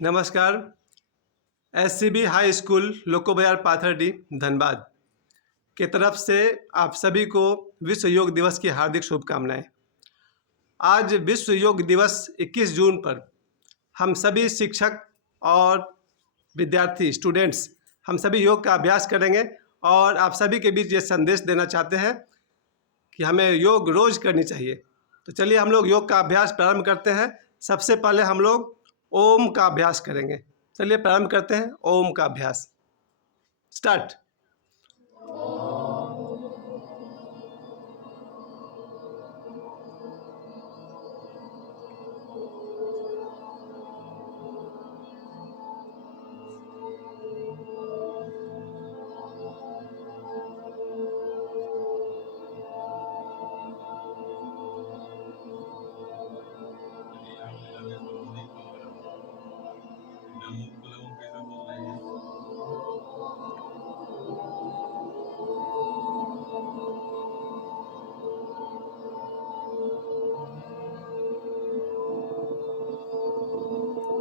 नमस्कार। SCB high school लोको बाजार पाथरडी धनबाद के तरफ से आप सभी को विश्व योग दिवस की हार्दिक शुभकामनाएं। आज विश्व योग दिवस 21 जून पर हम सभी शिक्षक और विद्यार्थी स्टूडेंट्स हम सभी योग का अभ्यास करेंगे और आप सभी के बीच ये संदेश देना चाहते हैं कि हमें योग रोज़ करनी चाहिए। तो चलिए हम लोग योग का अभ्यास प्रारंभ करते हैं। सबसे पहले हम लोग ओम का अभ्यास करेंगे। चलिए प्रारंभ करते हैं ओम का अभ्यास। स्टार्ट।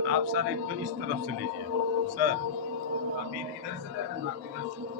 आप सर एक तो इस तरफ से लीजिए सर, अभी इधर से लेना, इधर से।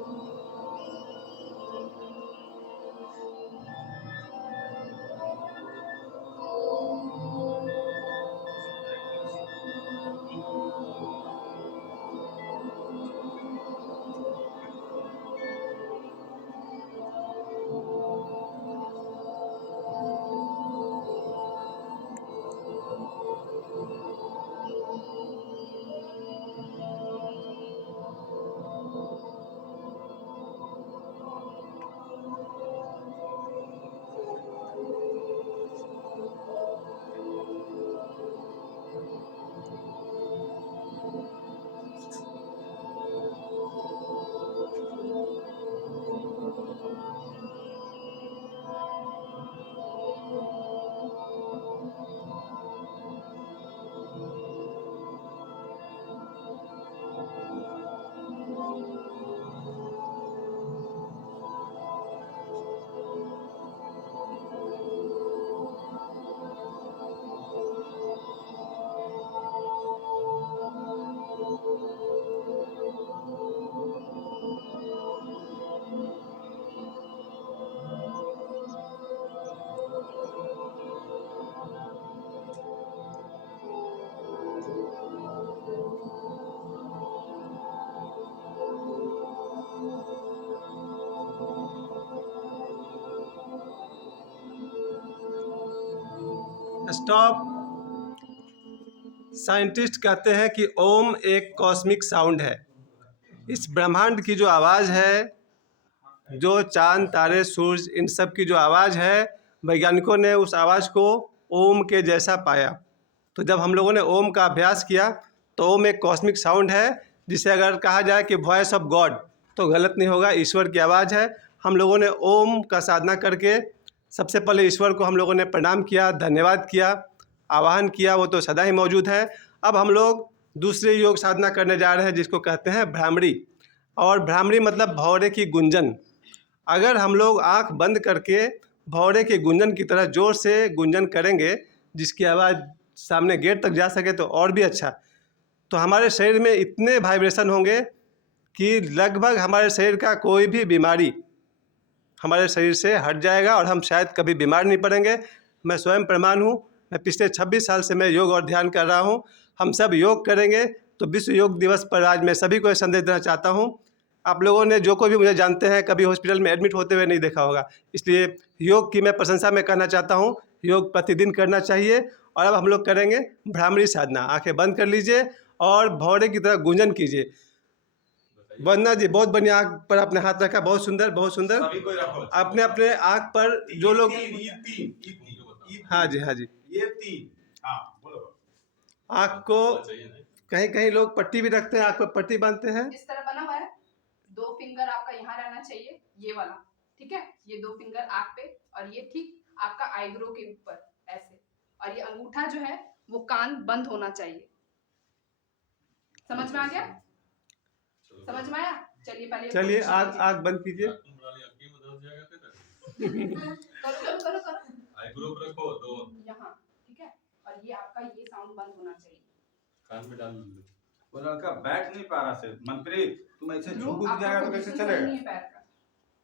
स्टॉप। साइंटिस्ट कहते हैं कि ओम एक कॉस्मिक साउंड है। इस ब्रह्मांड की जो आवाज़ है, जो चांद तारे सूरज इन सब की जो आवाज़ है, वैज्ञानिकों ने उस आवाज़ को ओम के जैसा पाया। तो जब हम लोगों ने ओम का अभ्यास किया तो ओम एक कॉस्मिक साउंड है, जिसे अगर कहा जाए कि वॉइस ऑफ गॉड तो गलत नहीं होगा, ईश्वर की आवाज़ है। हम लोगों ने ओम का साधना करके सबसे पहले ईश्वर को हम लोगों ने प्रणाम किया, धन्यवाद किया, आवाहन किया, वो तो सदा ही मौजूद है। अब हम लोग दूसरे योग साधना करने जा रहे हैं जिसको कहते हैं भ्रामरी। और भ्रामरी मतलब भौरे की गुंजन। अगर हम लोग आंख बंद करके भौरे के गुंजन की तरह ज़ोर से गुंजन करेंगे, जिसकी आवाज़ सामने गेट तक जा सके तो और भी अच्छा। तो हमारे शरीर में इतने वाइब्रेशन होंगे कि लगभग हमारे शरीर का कोई भी बीमारी हमारे शरीर से हट जाएगा और हम शायद कभी बीमार नहीं पड़ेंगे। मैं स्वयं प्रमाण हूँ। मैं पिछले 26 साल से मैं योग और ध्यान कर रहा हूँ। हम सब योग करेंगे। तो विश्व योग दिवस पर आज मैं सभी को ये संदेश देना चाहता हूँ। आप लोगों ने जो कोई भी मुझे जानते हैं कभी हॉस्पिटल में एडमिट होते हुए नहीं देखा होगा, इसलिए योग की मैं प्रशंसा में कहना चाहता हूँ। योग प्रतिदिन करना चाहिए। और अब हम लोग करेंगे भ्रामरी साधना। आंखें बंद कर लीजिए और भौरे की तरह गुंजन कीजिए। वंदना जी, बहुत बढ़िया। आँख पर आपने हाथ रखा, बहुत सुंदर, बहुत सुंदर। सभी को रखो। आपने अपने आँख पर जो लोग, तीन। हाँ जी, हाँ जी, ये तीन। हाँ बोलो। आँख को कहीं कहीं लोग पट्टी भी रखते हैं, आँख पर पट्टी बांधते हैं। इस तरह बना हुआ है। 2 फिंगर आपका यहाँ रहना चाहिए, ये वाला, ठीक है। ये 2 फिंगर आँख पे और ये ठीक आपका आईब्रो के ऊपर ऐसे, और ये अंगूठा जो है वो कान बंद होना चाहिए। समझ में आ गया? समझ में आया? चलिए पहले चलिए आँख बंद कीजिए। करो करो करो आईब्रो रखो दो यहाँ, ठीक है। और ये आपका ये साउंड बंद होना चाहिए। कान में डाल लो। वो लड़का बैठ नहीं पा रहा से। मनप्रीत तुम ऐसे ध्रुव, झुक आपका जाएगा तो कैसे पोजीशन सही नहीं चलेगा? है पैर का।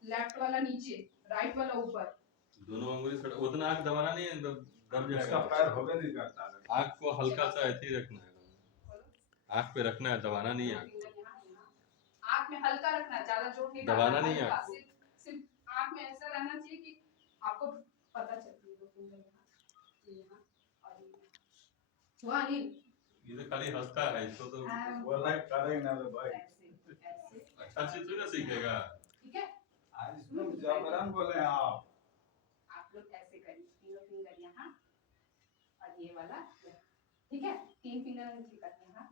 लेफ्ट वाला नीचे, राइट वाला ऊपर। दोनों अंगुली से उतना आँख दबाना नहीं है, दब उसका जाएगा। पैर होबे नहीं करता। आँख को हल्का सा ऐसे ही रखना है, आँख पे रखना है, दबाना नहीं है। आँख में हल्का रखना है, ज्यादा जोर नहीं दबाना डालना, नहीं है हल्का, आपको। सिर्फ आँख में ऐसा रहना चाहिए कि आपको पता चले। दो फिंगर यहाँ और यहाँ। हुआ अनिल? ये तो खाली हंसता है, इसको तो वो लाइक करेंगे ना भाई। ऐसे ऐसे, अच्छा से थोड़ी ना सीखेगा। ठीक है? आज इसमें जबरन बोले हैं आप लोग ऐसे करिए, तीनों फिंगर यहाँ और ये वाला यहाँ, ठीक है? 3 फिंगर नीचे करते हैं, यहाँ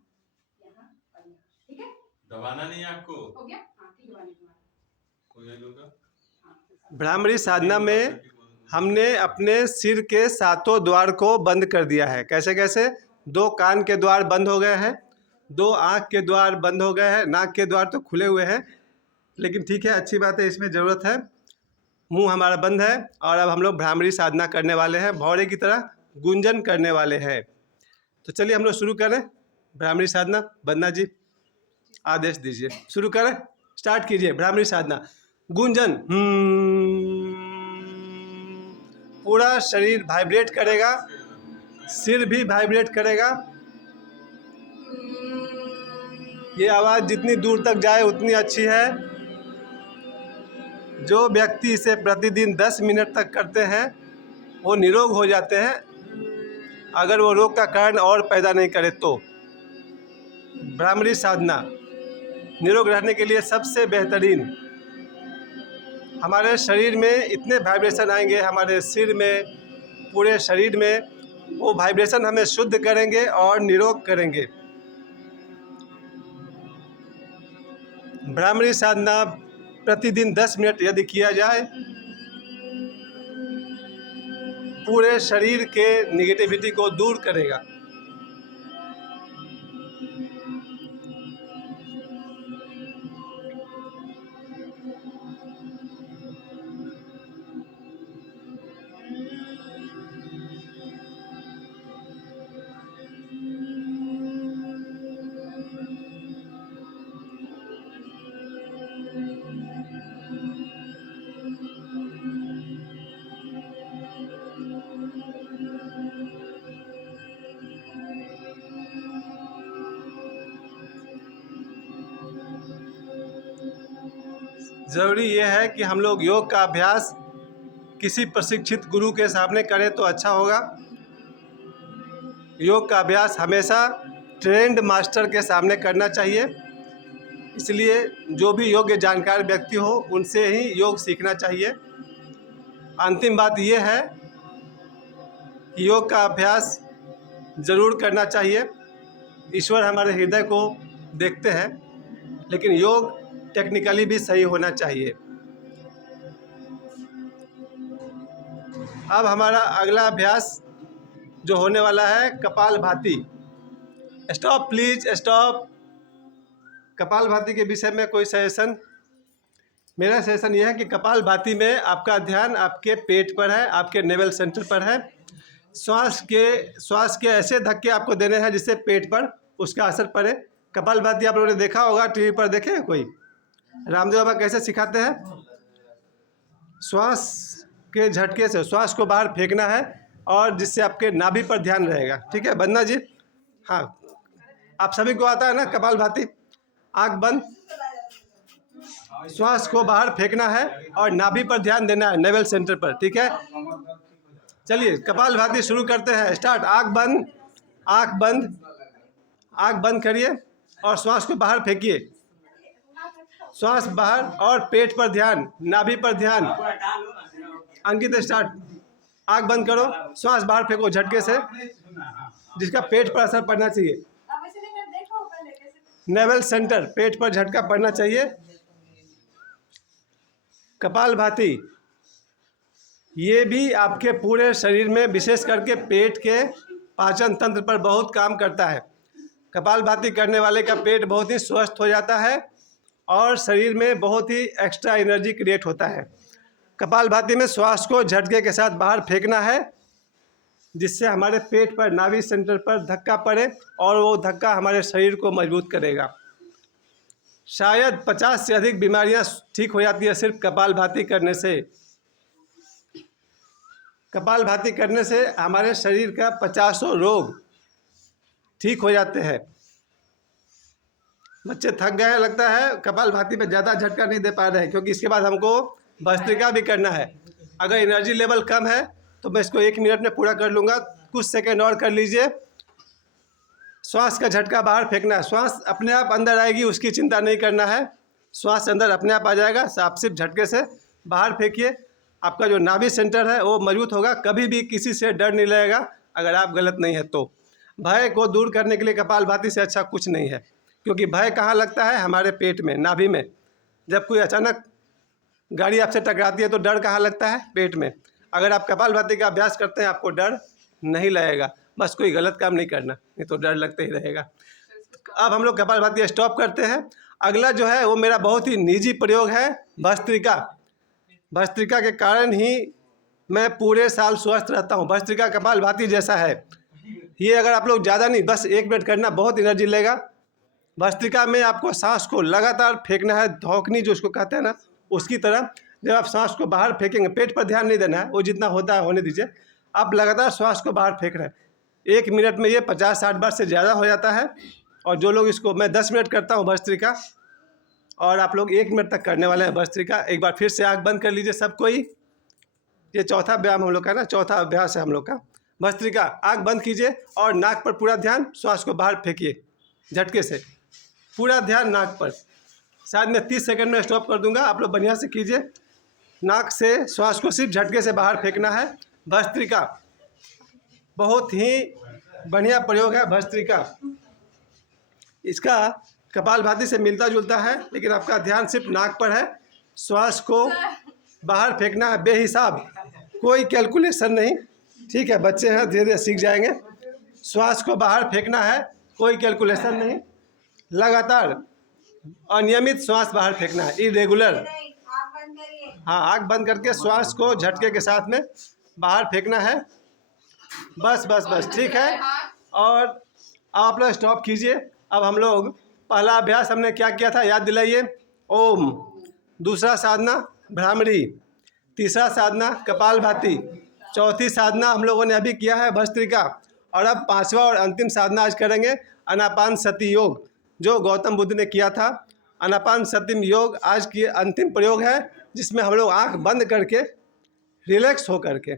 यहाँ और यहाँ, ठीक है? दबाना नहीं है आपको। हो गया? हाँ ठीक है वानी तुम्हारा। कोई लोग भ्रामरी साधना में हमने अपने सिर के 7 द्वार को बंद कर दिया है। कैसे कैसे? 2 कान के द्वार बंद हो गए हैं, 2 आँख के द्वार बंद हो गए हैं, नाक के द्वार तो खुले हुए हैं, लेकिन ठीक है, अच्छी बात है, इसमें ज़रूरत है। मुंह हमारा बंद है और अब हम लोग भ्रामरी साधना करने वाले हैं, भौरे की तरह गुंजन करने वाले हैं। तो चलिए हम लोग शुरू करें भ्रामरी साधना। बन्ना जी आदेश दीजिए, शुरू करें, स्टार्ट कीजिए भ्रामरी साधना। गुंजन, पूरा शरीर वाइब्रेट करेगा, सिर भी वाइब्रेट करेगा। ये आवाज़ जितनी दूर तक जाए उतनी अच्छी है। जो व्यक्ति इसे प्रतिदिन 10 मिनट तक करते हैं वो निरोग हो जाते हैं, अगर वो रोग का कारण और पैदा नहीं करे तो। भ्रामरी साधना निरोग रहने के लिए सबसे बेहतरीन। हमारे शरीर में इतने वाइब्रेशन आएंगे, हमारे सिर में, पूरे शरीर में, वो वाइब्रेशन हमें शुद्ध करेंगे और निरोग करेंगे। भ्रामरी साधना प्रतिदिन 10 मिनट यदि किया जाए, पूरे शरीर के निगेटिविटी को दूर करेगा। ज़रूरी ये है कि हम लोग योग का अभ्यास किसी प्रशिक्षित गुरु के सामने करें तो अच्छा होगा। योग का अभ्यास हमेशा ट्रेंड मास्टर के सामने करना चाहिए। इसलिए जो भी योग्य जानकार व्यक्ति हो उनसे ही योग सीखना चाहिए। अंतिम बात ये है कि योग का अभ्यास ज़रूर करना चाहिए। ईश्वर हमारे हृदय को देखते हैं, लेकिन योग टेक्निकली भी सही होना चाहिए। अब हमारा अगला अभ्यास जो होने वाला है kapalbhati. Stop please, stop. Kapalbhati के विषय में कोई सजेशन? मेरा सजेशन यह है कि कपालभाति में आपका ध्यान आपके पेट पर है, आपके नेवल सेंटर पर है। श्वास के ऐसे धक्के आपको देने हैं जिससे पेट पर उसका असर पड़े। कपालभाति आप लोगों ने देखा होगा, टीवी पर देखे हैं कोई? रामदेव बाबा कैसे सिखाते हैं? श्वास के झटके से श्वास को बाहर फेंकना है और जिससे आपके नाभि पर ध्यान रहेगा। ठीक है बन्ना जी? हाँ, आप सभी को आता है ना कपालभाति? आँख बंद, श्वास को बाहर फेंकना है और नाभि पर ध्यान देना है, नेवल सेंटर पर। ठीक है, चलिए कपालभाति शुरू करते हैं। स्टार्ट। आँख बंद, आँख बंद, आँख बंद करिए और श्वास को बाहर फेंकिए। श्वास बाहर और पेट पर ध्यान, नाभि पर ध्यान। अंकित स्टार्ट। आँख बंद करो, श्वास बाहर फेंको झटके से, जिसका पेट पर असर पड़ना चाहिए। नेवल सेंटर, पेट पर झटका पड़ना चाहिए। कपालभाति ये भी आपके पूरे शरीर में, विशेष करके पेट के पाचन तंत्र पर बहुत काम करता है। कपालभाति करने वाले का पेट बहुत ही स्वस्थ हो जाता है और शरीर में बहुत ही एक्स्ट्रा एनर्जी क्रिएट होता है। कपालभाति में श्वास को झटके के साथ बाहर फेंकना है जिससे हमारे पेट पर, नाभि सेंटर पर धक्का पड़े और वो धक्का हमारे शरीर को मजबूत करेगा। शायद 50 से अधिक बीमारियां ठीक हो जाती है सिर्फ कपालभाति करने से। कपालभाति करने से हमारे शरीर का 50 रोग ठीक हो जाते हैं। बच्चे थक गए, लगता है कपालभाति पे ज़्यादा झटका नहीं दे पा रहे हैं, क्योंकि इसके बाद हमको भस्त्रिका भी करना है। अगर एनर्जी लेवल कम है तो मैं इसको 1 मिनट में पूरा कर लूँगा। कुछ सेकंड और कर लीजिए। श्वास का झटका बाहर फेंकना है। श्वास अपने आप अंदर आएगी, उसकी चिंता नहीं करना है। श्वास अंदर अपने आप आ जाएगा, आप सिर्फ झटके से बाहर फेंकिए। आपका जो नाभि सेंटर है वो मजबूत होगा। कभी भी किसी से डर नहीं लगेगा अगर आप गलत नहीं है तो। भय को दूर करने के लिए कपालभाति से अच्छा कुछ नहीं है, क्योंकि भय कहाँ लगता है? हमारे पेट में, नाभि में। जब कोई अचानक गाड़ी आपसे टकराती है तो डर कहाँ लगता है? पेट में। अगर आप कपालभाति का अभ्यास करते हैं आपको डर नहीं लगेगा। बस कोई गलत काम नहीं करना, नहीं तो डर लगते ही रहेगा। अब हम लोग कपालभाति स्टॉप करते हैं। अगला जो है वो मेरा बहुत ही निजी प्रयोग है, भस्त्रिका। भस्त्रिका के कारण ही मैं पूरे साल स्वस्थ रहता हूँ। भस्त्रिका कपालभाति जैसा है। ये अगर आप लोग ज़्यादा नहीं, बस 1 मिनट करना, बहुत एनर्जी लेगा। भस्त्रिका में आपको सांस को लगातार फेंकना है, धौंकनी जो उसको कहते हैं ना, उसकी तरह। जब आप सांस को बाहर फेंकेंगे, पेट पर ध्यान नहीं देना है, वो जितना होता है होने दीजिए। आप लगातार श्वास को बाहर फेंक रहे हैं। 1 मिनट में ये 50-60 बार से ज़्यादा हो जाता है। और जो लोग इसको, मैं 10 मिनट करता हूँ भस्त्रिका, और आप लोग 1 मिनट तक करने वाले हैं भस्त्रिका। एक बार फिर से आँख बंद कर लीजिए सब कोई। ये चौथा व्यायाम हम लोग का ना, चौथा अभ्यास है हम लोग का भस्त्रिका। आँख बंद कीजिए और नाक पर पूरा ध्यान, श्वास को बाहर फेंकिए झटके से। पूरा ध्यान नाक पर। शायद मैं 30 सेकंड में स्टॉप कर दूंगा, आप लोग बढ़िया से कीजिए। नाक से श्वास को सिर्फ झटके से बाहर फेंकना है। भस्त्रिका बहुत ही बढ़िया प्रयोग है भस्त्रिका। इसका कपालभाति से मिलता जुलता है, लेकिन आपका ध्यान सिर्फ नाक पर है। श्वास को बाहर फेंकना है बेहिसाब, कोई कैलकुलेशन नहीं। ठीक है, बच्चे हैं, धीरे धीरे सीख जाएंगे। श्वास को बाहर फेंकना है, कोई कैलकुलेशन नहीं। लगातार अनियमित श्वास बाहर फेंकना है, इरेगुलर। हाँ, आँख बंद करके श्वास को झटके के साथ में बाहर फेंकना है। बस बस बस, ठीक है। और आप लोग स्टॉप कीजिए। अब हम लोग पहला अभ्यास हमने क्या किया था, याद दिलाइए? ओम। दूसरा साधना भ्रामरी। तीसरा साधना कपालभाति। चौथी साधना हम लोगों ने अभी किया है भस्त्रिका। और अब 5वां और अंतिम साधना आज करेंगे आनापानसति योग, जो गौतम बुद्ध ने किया था। आनापानसति योग आज की अंतिम प्रयोग है, जिसमें हम लोग आँख बंद करके रिलैक्स हो करके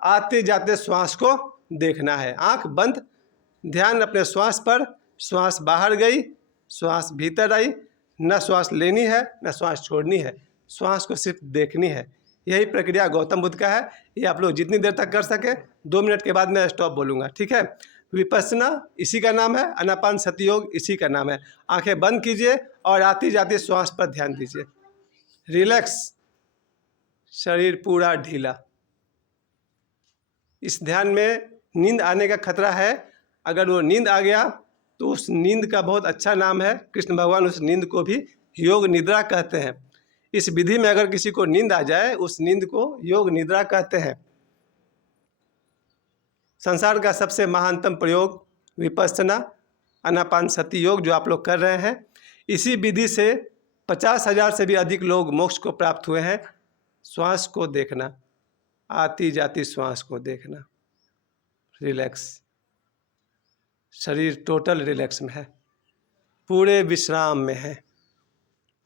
आते जाते श्वास को देखना है। आँख बंद, ध्यान अपने श्वास पर। श्वास बाहर गई, श्वास भीतर आई। न श्वास लेनी है न श्वास छोड़नी है, श्वास को सिर्फ देखनी है। यही प्रक्रिया गौतम बुद्ध का है। ये आप लोग जितनी देर तक कर सके। 2 मिनट के बाद मैं स्टॉप बोलूँगा, ठीक है। विपस्सना इसी का नाम है, आनापानसति योग इसी का नाम है। आंखें बंद कीजिए और आती जाती श्वास पर ध्यान दीजिए। रिलैक्स, शरीर पूरा ढीला। इस ध्यान में नींद आने का खतरा है। अगर वो नींद आ गया तो उस नींद का बहुत अच्छा नाम है, कृष्ण भगवान उस नींद को भी योग निद्रा कहते हैं। इस विधि में अगर किसी को नींद आ जाए, उस नींद को योग निद्रा कहते हैं। संसार का सबसे महानतम प्रयोग विपस्सना आनापानसति योग जो आप लोग कर रहे हैं, इसी विधि से 50,000 से भी अधिक लोग मोक्ष को प्राप्त हुए हैं। श्वास को देखना, आती जाती श्वास को देखना। रिलैक्स, शरीर टोटल रिलैक्स में है, पूरे विश्राम में है,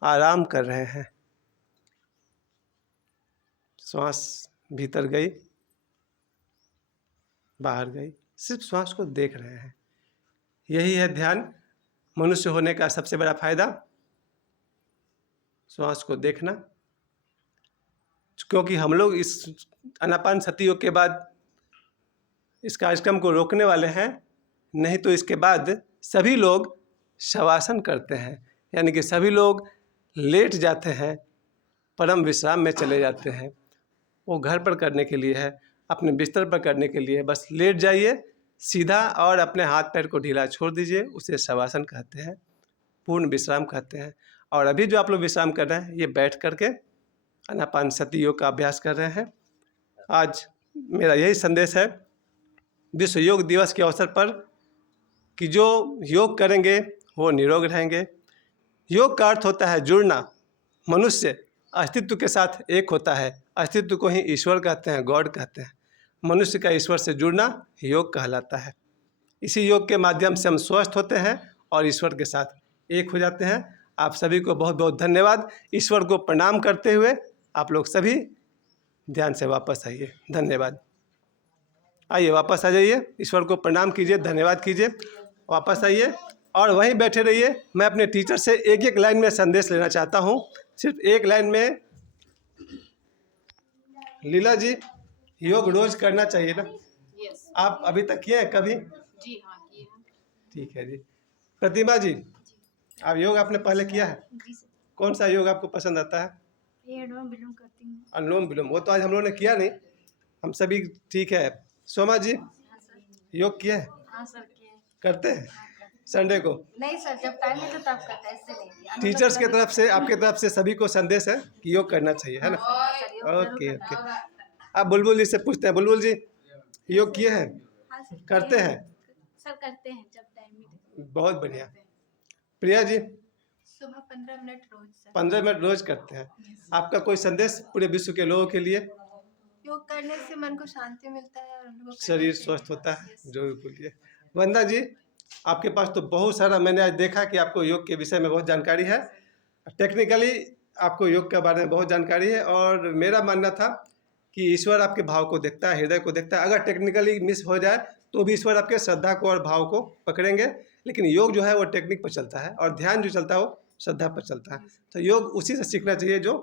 आराम कर रहे हैं। श्वास भीतर गई, बाहर गई, सिर्फ श्वास को देख रहे हैं। यही है ध्यान। मनुष्य होने का सबसे बड़ा फायदा, श्वास को देखना। क्योंकि हम लोग इस आनापानसति योग के बाद इस कार्यक्रम को रोकने वाले हैं, नहीं तो इसके बाद सभी लोग शवासन करते हैं, यानी कि सभी लोग लेट जाते हैं, परम विश्राम में चले जाते हैं। वो घर पर करने के लिए है, अपने बिस्तर पर करने के लिए। बस लेट जाइए सीधा और अपने हाथ पैर को ढीला छोड़ दीजिए, उसे शवासन कहते हैं, पूर्ण विश्राम कहते हैं। और अभी जो आप लोग विश्राम कर रहे हैं, ये बैठ करके आनापानसति योग का अभ्यास कर रहे हैं। आज मेरा यही संदेश है विश्व योग दिवस के अवसर पर कि जो योग करेंगे वो निरोग रहेंगे। योग का अर्थ होता है जुड़ना। मनुष्य अस्तित्व के साथ एक होता है। अस्तित्व को ही ईश्वर कहते हैं, गॉड कहते हैं। मनुष्य का ईश्वर से जुड़ना योग कहलाता है। इसी योग के माध्यम से हम स्वस्थ होते हैं और ईश्वर के साथ एक हो जाते हैं। आप सभी को बहुत बहुत धन्यवाद। ईश्वर को प्रणाम करते हुए आप लोग सभी ध्यान से वापस आइए। धन्यवाद। आइए वापस आ जाइए, ईश्वर को प्रणाम कीजिए, धन्यवाद कीजिए, वापस आइए और वहीं बैठे रहिए। मैं अपने टीचर से एक एक लाइन में संदेश लेना चाहता हूँ। सिर्फ एक लाइन में। लीला जी, योग रोज करना चाहिए ना? यस आप अभी तक किए हैं कभी? जी हाँ किए हैं। ठीक है जी। प्रतिमा जी, आप योग आपने पहले किया है? जी सर, कौन सा योग आपको पसंद आता है? ये अनुलोम विलोम करती हूँ। अनुलोम विलोम, वो तो आज हम लोगों ने किया नहीं, हम सभी ठीक है। सोमा जी, हाँ सर। योग किया है? हाँ सर किए। करते हैं संडे को? नहीं सर, जब टाइम मिलता तब करते हैं, ऐसे नहीं। अनुलोम टीचर्स के विलोम तरफ से, आपके तरफ से सभी को संदेश है कि योग करना चाहिए, है ना? सर, योग जरूर ओके करते ओके। हैं। आप बुलबुल जी से पूछते हैं। बुलबुल जी, योग किए हैं? हाँ सर, करते किए हैं? सर, करते हैं जब टाइम मिले। बहुत बढ़िया। प्रिया जी, सुबह 15 मिनट रोज सर। 15 मिनट रोज करते हैं। आपका कोई संदेश पूरे विश्व के लोगों के लिए? योग करने से मन को शांति मिलता है और लोगों को शरीर स्वस्थ होता है, जरूर बोलिए। वंदना जी, आपके पास तो बहुत सारा, मैंने आज देखा कि आपको योग के विषय में बहुत जानकारी है। टेक्निकली आपको योग के बारे में बहुत जानकारी है और मेरा मानना था कि ईश्वर आपके भाव को देखता है, हृदय को देखता है। अगर टेक्निकली मिस हो जाए तो भी ईश्वर आपके श्रद्धा को और भाव को पकड़ेंगे। लेकिन योग जो है वो टेक्निक पर चलता है और ध्यान जो चलता है वो श्रद्धा पर चलता है। तो योग उसी से सीखना चाहिए जो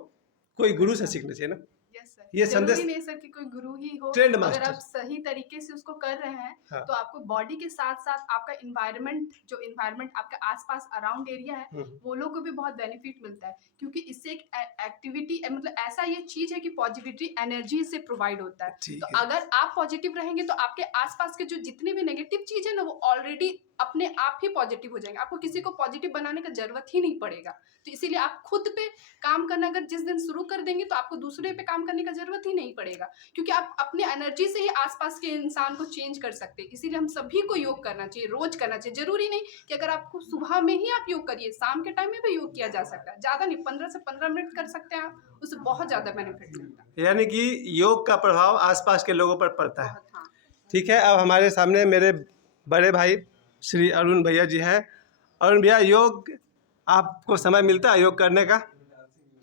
कोई गुरु से सीखना चाहिए ना। यस सर, ये जरूरी संदेश- नहीं सर कि कोई गुरु ही हो। ट्रेंड अगर मास्टर। आप सही तरीके से उसको कर रहे हैं हाँ। तो आपको बॉडी के साथ साथ आपका इन्वायरमेंट, जो इन्वायरमेंट आपके आसपास अराउंड एरिया है, वो लोग को भी बहुत बेनिफिट मिलता है। क्योंकि इससे एक एक्टिविटी, मतलब ऐसा ये चीज है कि पॉजिटिविटी एनर्जी से प्रोवाइड होता है। ठीक तो है। अगर आप पॉजिटिव रहेंगे तो आपके आसपास के जो जितने भी नेगेटिव चीज है ना, वो ऑलरेडी अपने आप ही पॉजिटिव हो जाएंगे। आपको किसी को पॉजिटिव बनाने का जरूरत ही नहीं पड़ेगा। तो इसीलिए आप खुद पे काम करना अगर जिस दिन शुरू कर देंगे तो आपको दूसरे पे काम करने का जरूरत ही नहीं पड़ेगा, क्योंकि आप अपने एनर्जी से ही आसपास के इंसान को चेंज कर सकते हैं। इसीलिए हम सभी को योग करना चाहिए, रोज करना चाहिए। जरूरी नहीं कि अगर आपको सुबह में ही आप योग करिए, शाम के टाइम में भी योग किया जा सकता है। ज्यादा नहीं, 15 से 15 मिनट कर सकते हैं आप, उससे बहुत ज्यादा बेनिफिट मिलता है। यानी कि योग का प्रभाव आसपास के लोगों पर पड़ता है। बहुत, हाँ। ठीक है। अब हमारे सामने मेरे बड़े भाई श्री अरुण भैया जी हैं। अरुण भैया, योग आपको समय मिलता है योग करने का?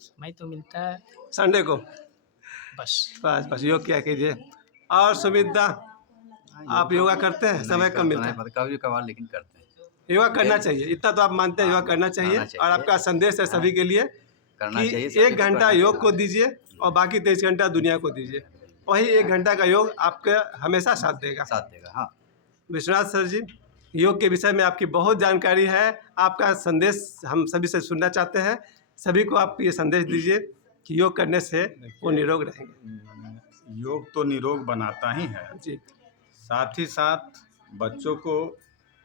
समय तो मिलता है संडे को बस। बस योग किया कीजिए। और सुमिता, आप योगा करते हैं? समय कम मिलता है? कभी कभार, लेकिन करते हैं। योगा करना चाहिए, इतना तो आप मानते हैं, योगा करना चाहिए। करना चाहिए। और आपका संदेश है सभी के लिए करना कि चाहिए, सभी 1 को घंटा करना योग को चाहिए। दीजिए और बाकी 23 घंटा दुनिया को दीजिए। वही 1 घंटा का योग आपके हमेशा साथ देगा। साथ देगा। हाँ, विश्वनाथ सर जी, योग के विषय में आपकी बहुत जानकारी है। आपका संदेश हम सभी से सुनना चाहते हैं। सभी को आप ये संदेश दीजिए कि योग करने से वो निरोग रहेंगे। योग तो निरोग बनाता ही है, जी। साथ ही साथ बच्चों को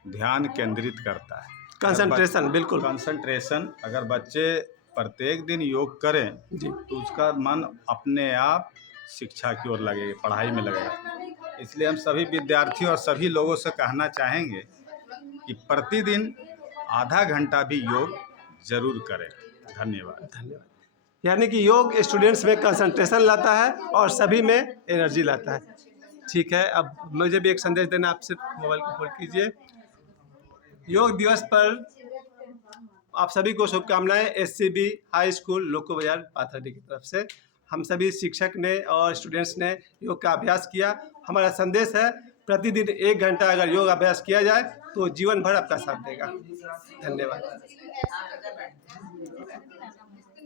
ध्यान केंद्रित करता है। कंसंट्रेशन, बिल्कुल। कंसंट्रेशन, अगर बच्चे प्रत्येक दिन योग करें जी। तो उसका मन अपने आप शिक्षा की ओर लगेगा, पढ़ाई में लगेगा। इसलिए हम सभी विद्यार्थी और सभी लोगों से कहना चाहेंगे कि प्रतिदिन आधा घंटा भी योग जरूर करें। धन्यवाद। धन्यवाद। यानी कि योग स्टूडेंट्स में कंसंट्रेशन लाता है और सभी में एनर्जी लाता है। ठीक है। अब मुझे भी एक संदेश देना, आपसे मोबाइल को खोल कीजिए। योग दिवस पर आप सभी को शुभकामनाएं। SCB हाई स्कूल लोको बाजार पाथरडी की तरफ से हम सभी शिक्षक ने और स्टूडेंट्स ने योग का अभ्यास किया। हमारा संदेश है प्रतिदिन 1 घंटा अगर योग अभ्यास किया जाए तो जीवन भर आपका साथ देगा। धन्यवाद।